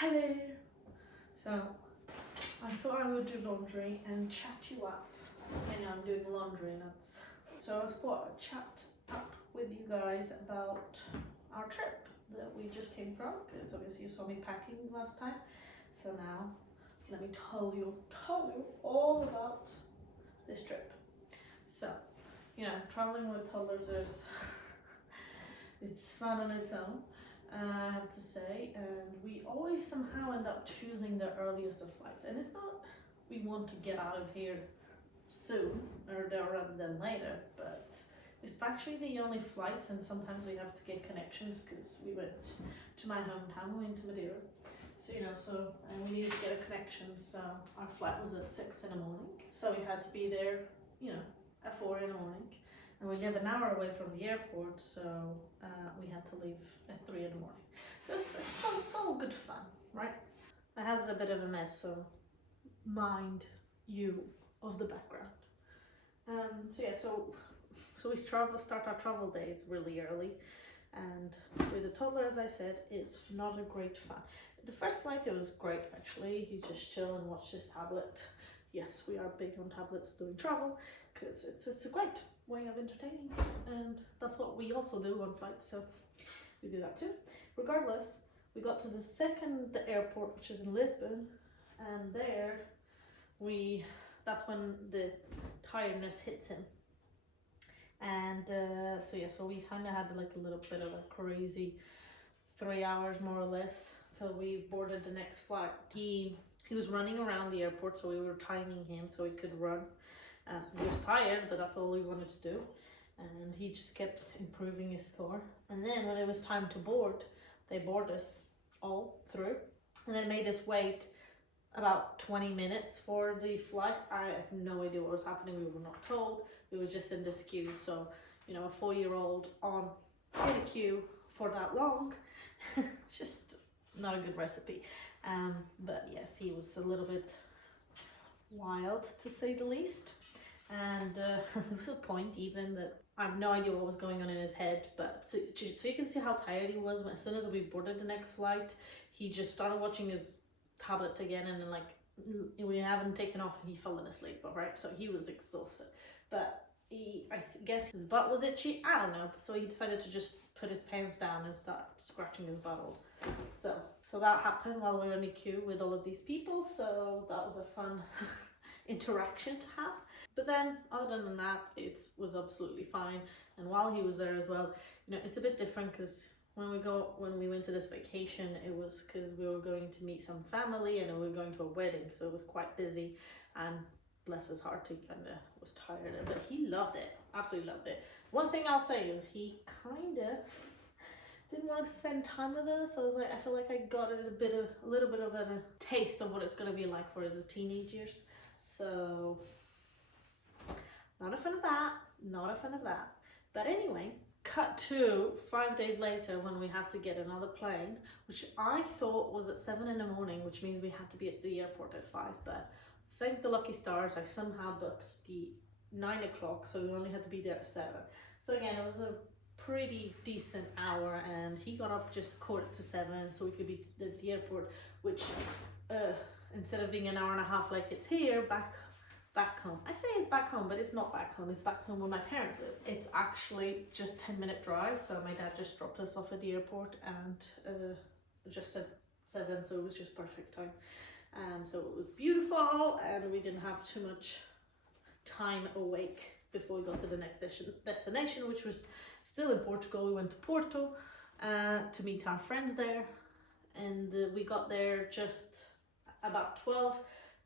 Hello. So I thought I would do laundry and chat you up. I know I'm doing laundry and that's so I thought I'd chat up with you guys about our trip that we just came from, because obviously you saw me packing last time. So now let me tell you all about this trip. So, traveling with toddlers is it's fun on its own, I have to say, and we always somehow end up choosing the earliest of flights. And it's not we want to get out of here soon or rather than later, but it's actually the only flights, and sometimes we have to get connections because we went to my hometown, we went to Madeira. So and we needed to get a connection, so our flight was at 6 in the morning. So we had to be there, at 4 in the morning. And we live an hour away from the airport, so we had to leave at 3 in the morning. So it's all good fun, right? My house is a bit of a mess, so mind you of the background. So we start our travel days really early, and with the toddler, as I said, it's not a great fun. The first flight, it was great actually. You just chill and watch this tablet. Yes, we are big on tablets doing travel because it's a great way of entertaining, and that's what we also do on flights, so we do that too. Regardless, we got to the airport, which is in Lisbon, and there that's when the tiredness hits him. And so we kind of had like a little bit of a crazy 3 hours more or less till we boarded the next flight. He was running around the airport, so we were timing him so he could run. He was tired, but that's all he wanted to do, and he just kept improving his score. And then when it was time to board, they boarded us all through, and then made us wait about 20 minutes for the flight. I have no idea what was happening. We were not told. We were just in this queue. So, a 4-year-old in a queue for that long, just not a good recipe. But yes, he was a little bit wild, to say the least. And there was a point even that I have no idea what was going on in his head, but so you can see how tired he was. As soon as we boarded the next flight, he just started watching his tablet again, and then we haven't taken off and he fell asleep. All right, so he was exhausted, but I guess his butt was itchy, I don't know, so he decided to just put his pants down and start scratching his butthole. So that happened while we were in the queue with all of these people, so that was a fun interaction to have. But then other than that, it was absolutely fine. And while he was there as well, it's a bit different because when we went to this vacation, it was because we were going to meet some family and we were going to a wedding, so it was quite busy, and bless his heart, he kind of was tired, but he loved it, absolutely loved it. One thing I'll say is he kind of didn't want to spend time with us. I feel like I got a little bit of a taste of what it's going to be like for his teenage years. So not a fan of that. But anyway, cut to 5 days later when we have to get another plane, which I thought was at 7 in the morning, which means we had to be at the airport at 5. But thank the lucky stars, I somehow booked the 9 o'clock, so we only had to be there at 7. So again, it was a pretty decent hour, and he got up just 6:45 so we could be at the airport, which instead of being an hour and a half like it's here, back home. I say it's back home, but it's not back home. It's back home where my parents live. It's actually just 10-minute drive. So my dad just dropped us off at the airport, and just at 7, so it was just perfect time. So it was beautiful, and we didn't have too much time awake before we got to the next destination, which was still in Portugal. We went to Porto to meet our friends there, and we got there just about 12,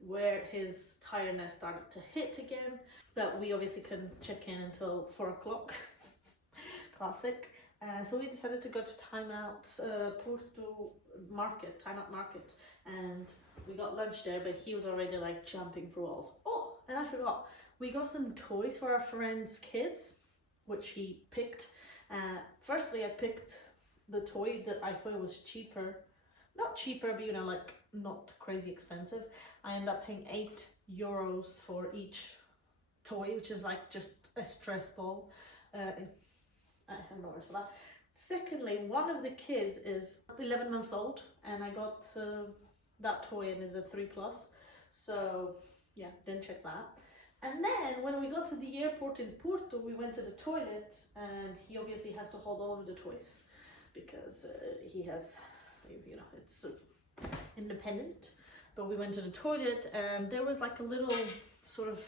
where his tiredness started to hit again, but we obviously couldn't check in until 4 o'clock. Classic. So we decided to go to Timeout Market, and we got lunch there, but he was already like jumping for walls. Oh, and I forgot, we got some toys for our friends' kids, which he picked. Firstly, I picked the toy that I thought was cheaper. Not cheaper, but like not crazy expensive. I ended up paying €8 for each toy, which is like just a stress ball. I have no words for that. Secondly, one of the kids is 11 months old, and I got that toy and is a 3 plus. So yeah, didn't check that. And then when we got to the airport in Porto, we went to the toilet, and he obviously has to hold all of the toys because he has, you know, it's independent. But we went to the toilet, and there was like a little sort of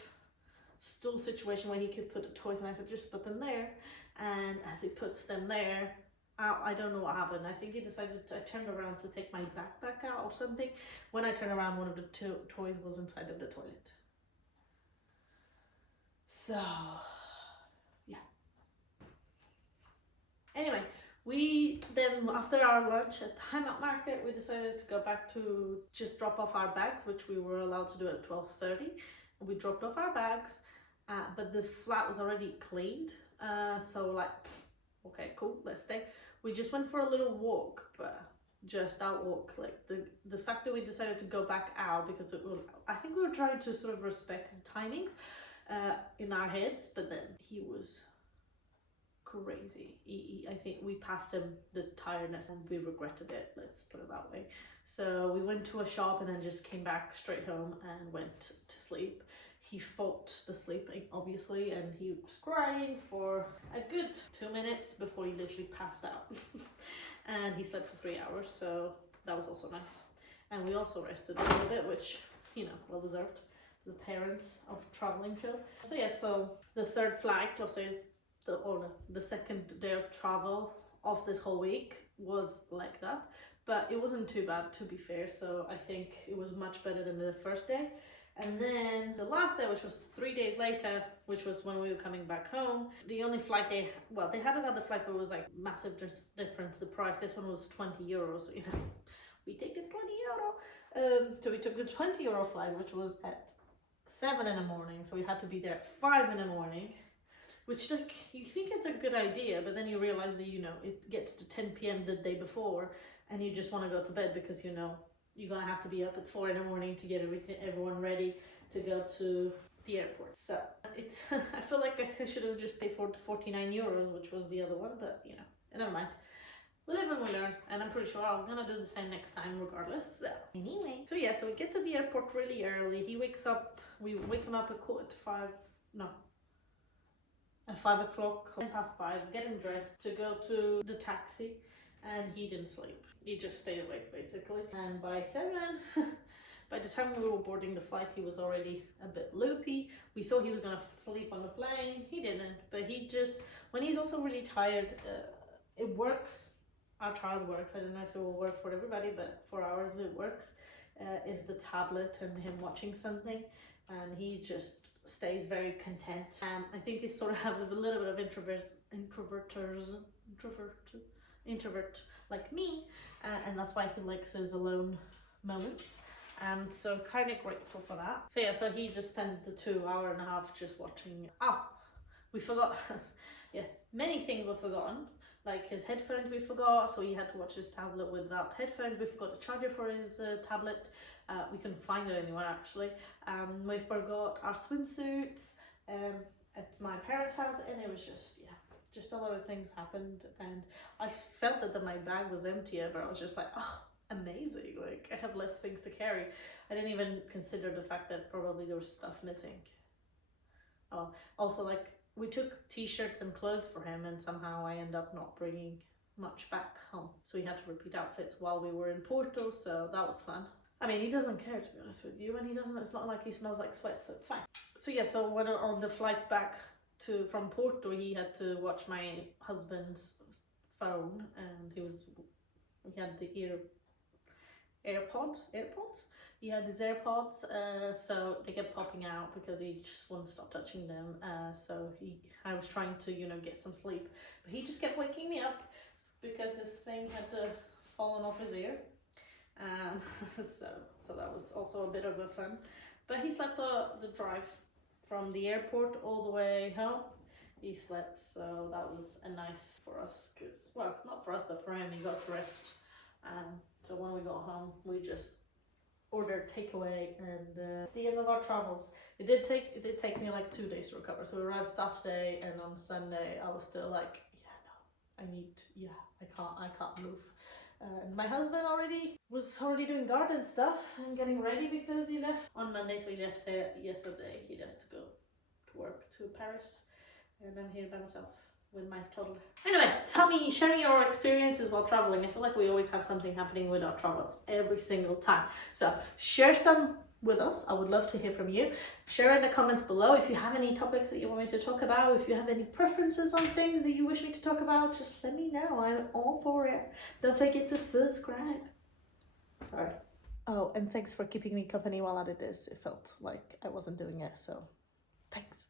stool situation where he could put the toys, and I said, just put them there. And as he puts them there, I don't know what happened. I think he decided I turned around to take my backpack out or something. When I turned around, one of the toys was inside of the toilet. So, yeah. Anyway, we then, after our lunch at the Heimat Market, we decided to go back to just drop off our bags, which we were allowed to do at 12:30. We dropped off our bags, but the flat was already cleaned. So like, okay, cool, let's stay. We just went for a little walk, but just out walk. Like the fact that we decided to go back out because I think we were trying to sort of respect the timings in our heads, but then he was crazy. I think we passed him the tiredness and we regretted it, let's put it that way. So we went to a shop and then just came back straight home and went to sleep. He fought the sleeping, obviously, and he was crying for a good 2 minutes before he literally passed out. And he slept for 3 hours, so that was also nice. And we also rested a little bit, which, you know, well deserved. The parents of traveling show. So yeah, so the third flight, or say the second day of travel of this whole week was like that. But it wasn't too bad, to be fair, so I think it was much better than the first day. And then the last day, which was 3 days later, which was when we were coming back home, the only flight they had another flight, but it was like massive difference, the price. This one was 20 euros, so, you know, we take the 20 euro. So we took the 20 euro flight, which was at 7 in the morning, so we had to be there at 5 in the morning, which, like, you think it's a good idea, but then you realize that, you know, it gets to 10 p.m. the day before, and you just want to go to bed because, you know, you're gonna have to be up at 4 in the morning to get everyone ready to go to the airport. So it's I feel like I should have just paid for the 49 euros, which was the other one, but you know, never mind. We live and we learn, and I'm pretty sure I'm gonna do the same next time regardless. So anyway, so yeah, so we get to the airport really early. He wakes up, we wake him up at 5 o'clock, 5:10, get him dressed to go to the taxi, and he didn't sleep. He just stayed awake basically. And by 7, by the time we were boarding the flight, he was already a bit loopy. We thought he was gonna sleep on the plane. He didn't, but he just, when he's also really tired, it works. Our child works. I don't know if it will work for everybody, but for ours it works. Is the tablet and him watching something, and he just stays very content. I think he sort of have a little bit of introvert like me, and that's why he likes his alone moments. So kind of grateful for that. So yeah, so he just spent the 2.5 hours just watching. We forgot. Yeah, many things were forgotten, like his headphones we forgot, so he had to watch his tablet without headphones. We forgot the charger for his tablet. We couldn't find it anywhere actually. We forgot our swimsuits at my parents' house, and it was just, yeah, just a lot of things happened, and I felt that my bag was emptier, but I was just like, oh, amazing, like I have less things to carry. I didn't even consider the fact that probably there was stuff missing. Oh, also, like, we took t-shirts and clothes for him, and somehow I end up not bringing much back home, so he had to repeat outfits while we were in Porto, so that was fun. I mean, he doesn't care, to be honest with you, and he doesn't, it's not like he smells like sweat, so it's fine. So yeah, so when on the flight back from Porto, he had to watch my husband's phone, and he had the AirPods. He had his AirPods, so they kept popping out because he just wouldn't stop touching them. So I was trying to, you know, get some sleep, but he just kept waking me up because this thing had fallen off his ear. So that was also a bit of a fun. But he slept the drive from the airport all the way home. He slept, so that was a nice for us, because, well, not for us, but for him, he got to rest. So when we got home, we just ordered takeaway, and it's the end of our travels. It did take me like 2 days to recover. So we arrived Saturday, and on Sunday I was still like, yeah, no, I can't move. And my husband was already doing garden stuff and getting ready because he left on Monday, so he left yesterday. He left to go to work to Paris, and I'm here by myself with my toddler. Anyway, share me your experiences while traveling. I feel like we always have something happening with our travels every single time. So share some with us. I would love to hear from you. Share in the comments below if you have any topics that you want me to talk about. If you have any preferences on things that you wish me to talk about, just let me know. I'm all for it. Don't forget to subscribe. Sorry. Oh, and thanks for keeping me company while I did this. It felt like I wasn't doing it, so thanks.